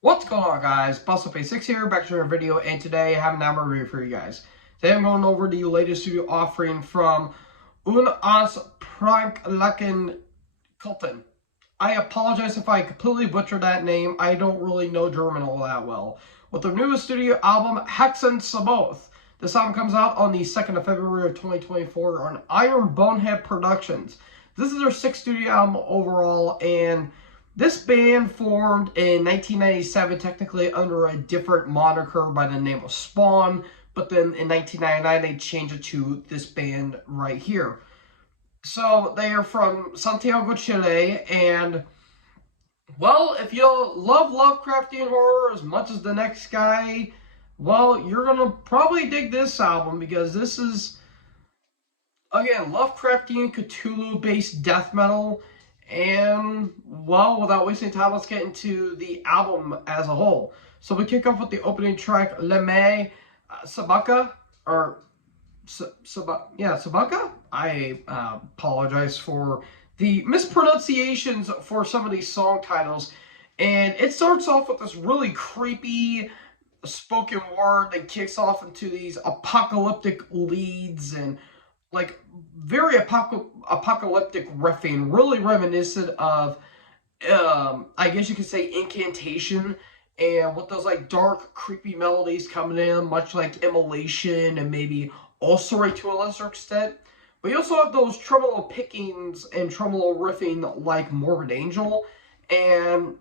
What's going on, guys? BustlePay6 here, back to another video, and today I have an album review for you guys. Today I'm going over the latest studio offering from Unaussprechlichen Kulten. I apologize if I completely butchered that name. I don't really know German all that well. With their newest studio album, Haxan Sabaoth. This album comes out on the 2nd of February of 2024 on Iron Bonehead Productions. This is their 6th studio album overall, and this band formed in 1997, technically under a different moniker by the name of Spawn, but then in 1999 they changed it to this band right here. So they are from Santiago, Chile, and well, if you love Lovecraftian horror as much as the next guy, well, you're gonna probably dig this album because this is, again, Lovecraftian Cthulhu-based death metal. And, well, without wasting time, let's get into the album as a whole. So we kick off with the opening track, Le May Sabaka, or Sabaka? I apologize for the mispronunciations for some of these song titles. And it starts off with this really creepy spoken word that kicks off into these apocalyptic leads and like very apocalyptic riffing, really reminiscent of, I guess you could say, Incantation, and with those like dark, creepy melodies coming in, much like Immolation and maybe Ulcerate to a lesser extent. But you also have those tremolo pickings and tremolo riffing like Morbid Angel, and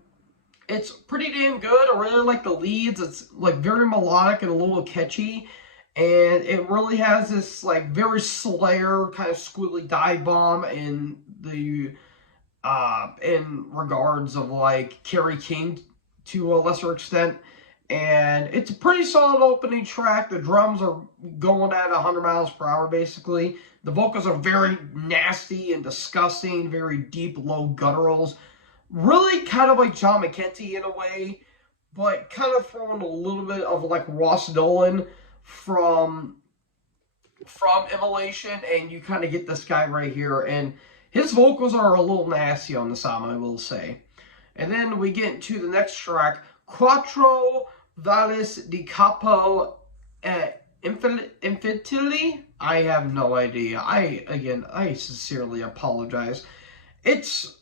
it's pretty damn good. I really like the leads. It's like very melodic and a little catchy. And it really has this like very Slayer kind of squealy dive bomb in the in regards of like Kerry King to a lesser extent. And it's a pretty solid opening track. The drums are going at 100 miles per hour basically. The vocals are very nasty and disgusting, very deep, low gutturals. Really kind of like John McEntee in a way, but kind of throwing a little bit of like Ross Nolan from Immolation, and you kind of get this guy right here, and his vocals are a little nasty on this album, I will say. And then we get into the next track, Quattro Valles di Capo Infantili. I have no idea. I sincerely apologize. It's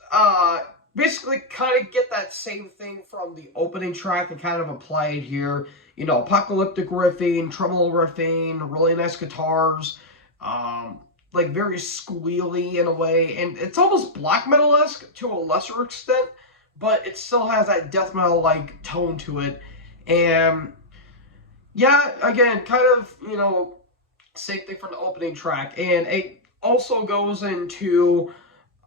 basically kind of get that same thing from the opening track and kind of apply it here. You know, apocalyptic riffing, tremolo riffing, really nice guitars, like very squealy in a way, and it's almost black metal-esque to a lesser extent, but it still has that death metal-like tone to it. And yeah, again, kind of, you know, same thing from the opening track, and it also goes into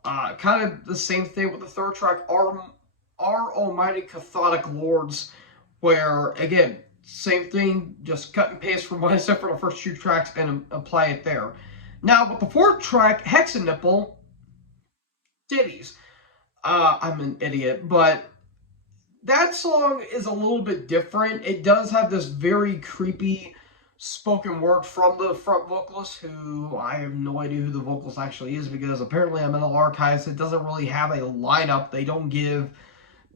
kind of the same thing with the third track, Our Almighty Cathodic Lords, where, again, same thing, just cut and paste from what I said for the first two tracks and apply it there. Now, with the fourth track, Hexanipple, Ditties. I'm an idiot, but that song is a little bit different. It does have this very creepy spoken word from the front vocalist, who I have no idea who the vocalist actually is, because apparently I'm in the archives. It doesn't really have a lineup. They don't give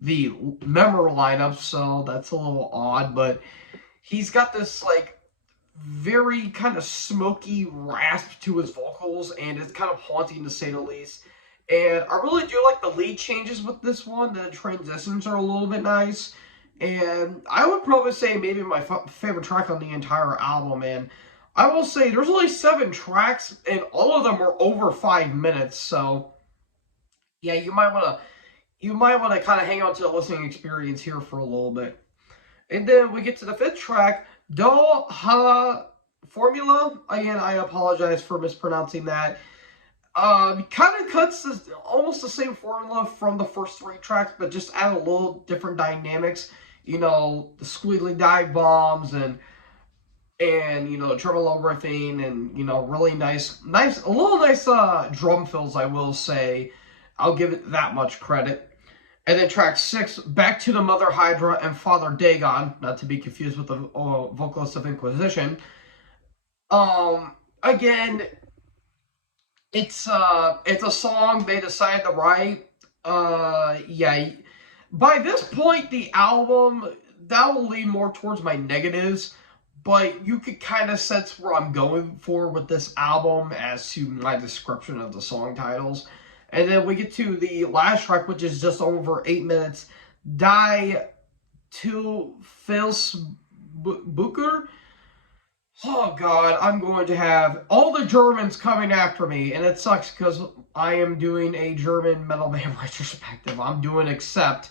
the member lineup, so that's a little odd. But he's got this like very kind of smoky rasp to his vocals, and it's kind of haunting to say the least. And I really do like the lead changes with this one. The transitions are a little bit nice. And I would probably say maybe my favorite track on the entire album. And I will say there's only 7 tracks, and all of them are over 5 minutes. So yeah, you might want to kind of hang on to the listening experience here for a little bit. And then we get to the 5th track, Do Ha Formula. Again, I apologize for mispronouncing that. Kind of cuts almost the same formula from the first 3 tracks, but just add a little different dynamics. You know, the squealy dive bombs and you know, tremolo riffing, and you know, really nice a little nice drum fills, I will say. I'll give it that much credit. And then track 6, Back to the Mother Hydra and Father Dagon, not to be confused with the vocalist of Inquisition. Again, it's a song they decided to write. Yeah, By this point, the album, that will lean more towards my negatives, but you could kind of sense where I'm going for with this album as to my description of the song titles. And then we get to the last track, which is just over 8 minutes. Die to Fils Booker. Oh god, I'm going to have all the Germans coming after me, and it sucks because I am doing a German metal band retrospective. I'm doing Accept.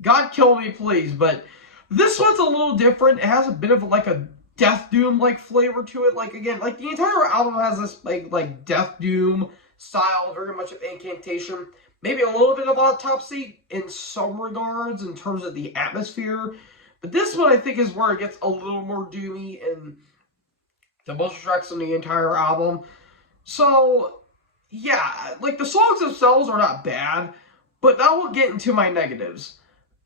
God kill me, please, but this one's a little different. It has a bit of like a Death Doom like flavor to it. Like again, like the entire album has this like Death Doom style, very much of incantation. Maybe a little bit of autopsy in some regards in terms of the atmosphere. But this one I think is where it gets a little more doomy and the most tracks on the entire album. So yeah, like the songs themselves are not bad, but that will get into my negatives.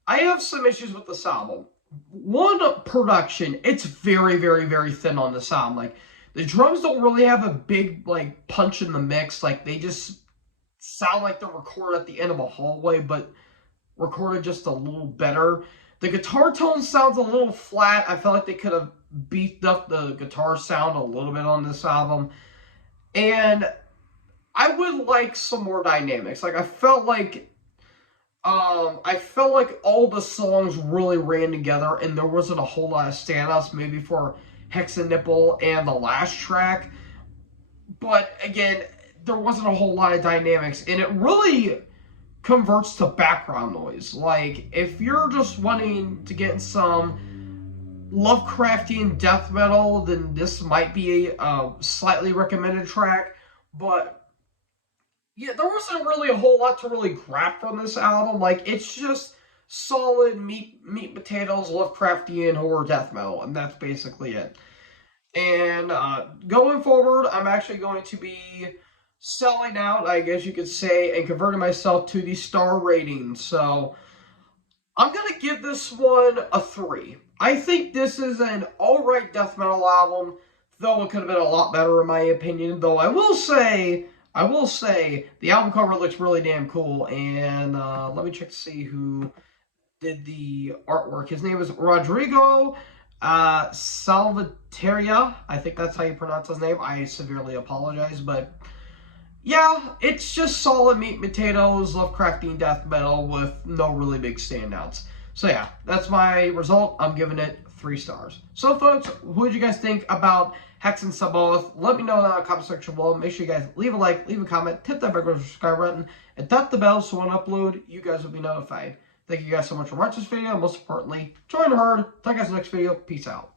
I have some issues with this album. One, production. It's very, very, very thin on the sound. Like, the drums don't really have a big, like, punch in the mix. Like, they just sound like they're recorded at the end of a hallway, but recorded just a little better. The guitar tone sounds a little flat. I felt like they could have beefed up the guitar sound a little bit on this album. And I would like some more dynamics. Like, I felt like all the songs really ran together, and there wasn't a whole lot of standouts, maybe for Haxan Nipple and the last track. But again, there wasn't a whole lot of dynamics, and it really converts to background noise. Like, if you're just wanting to get some Lovecraftian death metal, then this might be a slightly recommended track. But yeah, there wasn't really a whole lot to really grab from this album. Like, it's just solid meat potatoes, Lovecraftian horror death metal, and that's basically it. And going forward, I'm actually going to be selling out, I guess you could say, and converting myself to the star rating. So I'm going to give this one a 3. I think this is an alright death metal album, though it could have been a lot better in my opinion. Though I will say, the album cover looks really damn cool, and let me check to see who did the artwork. His name is Rodrigo Salvateria. I think that's how you pronounce his name. I severely apologize, but yeah, it's just solid meat and potatoes, Lovecraftian death metal with no really big standouts. So yeah, that's my result. I'm giving it 3 stars. So folks, who did you guys think about Haxan Sabaoth? Let me know in the comment section below. Make sure you guys leave a like, leave a comment, tap that bell subscribe button, and tap the bell so when I upload, you guys will be notified. Thank you guys so much for watching this video, and most importantly, join the herd. Talk guys in the next video. Peace out.